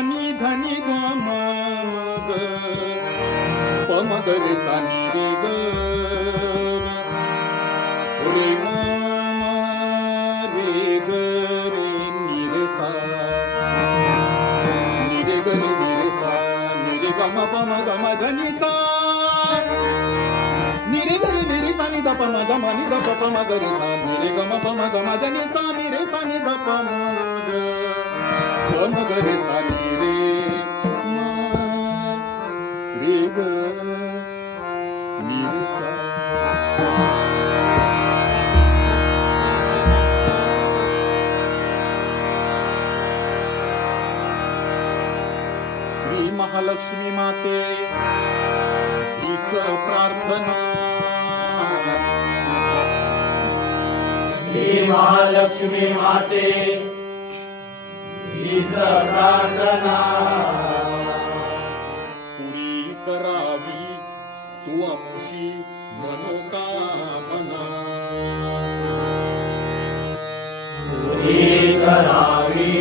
धनी धनी गम ग पम ग रे सा नी रे ग रे म रे ग रे नी रे सा नी रे ग रे सा नी रे ग म प म धनी सा नी रे ग रे सा नी द प म ग म नी द प प म ग रे सा नी रे ग म प म ग म धनी सा नी रे सा नी द प म ग म ग रे सा नी रे म रे ग नी रे सा. श्री महालक्ष्मी माते हीच प्रार्थना. श्री महालक्ष्मी माते हीच प्रार्थना. पुरी करावी तू आमची मनोकामना. पुरी करावी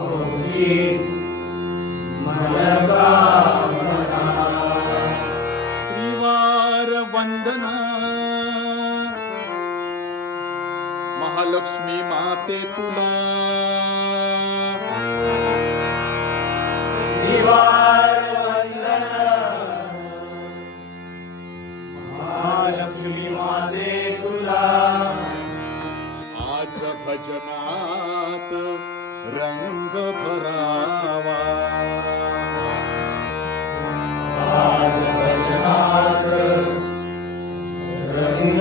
आमची मनोकामना. त्रिवार वंदना महालक्ष्मी माते तुला. त्रिवार वंदन महालक्ष्मी माते तुला. आज भजनात रंग भरावा. आज भजनात रंग